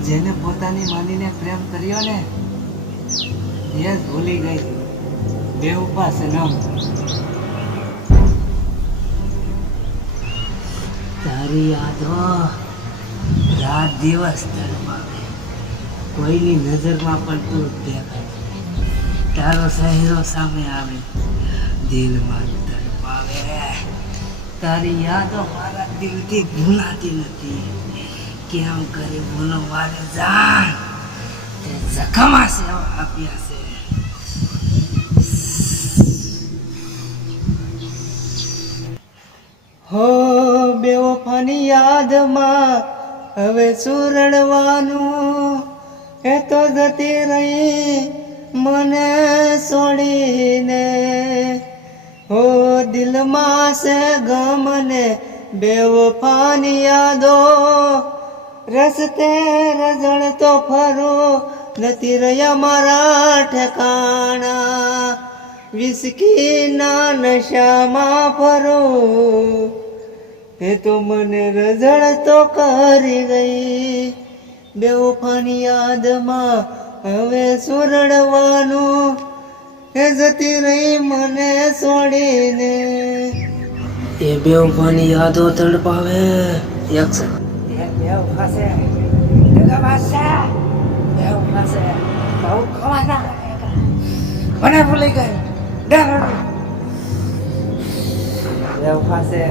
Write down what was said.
જેને પોતાની માનીને પ્રેમ કર્યો ને એ ભૂલી ગઈ બેવફા સનમ. તારી યાદો રાત દિવસ તડપાવે, કોઈની નજરમાં પણ તું દેખાય, તારો સહેરો સામે આવે, દિલમાં તડપાવે. તારી યાદો મારા દિલથી ભૂલાતી નથી. કેમ કરી બોલો મારે જાન તે જખમા સેવા આપ્યા છે. હો બેવફાની યાદમાં હવે સુરડવાનું, એ તો જતી રહી મને છોડીને. હો દિલમાં છે ગમ ને બેવફાની યાદો, રસ્તે રઝળતો ફરું નથી રહ્યા મારા ઠેકાણા. વિસ્કીના નશામાં ફરું એ તો મને રઝળતો કરી ગઈ. બેવફાની યાદમાં હવે સુરડવાનું, એ જતી રહી મને છોડીને. એ બેવફાની યાદો તડપાવે. બેવફા છે, દગાબાજ છે, બેવફા છે, બહુ ખવાના મને ભૂલી ગઈ. બેવફા છે,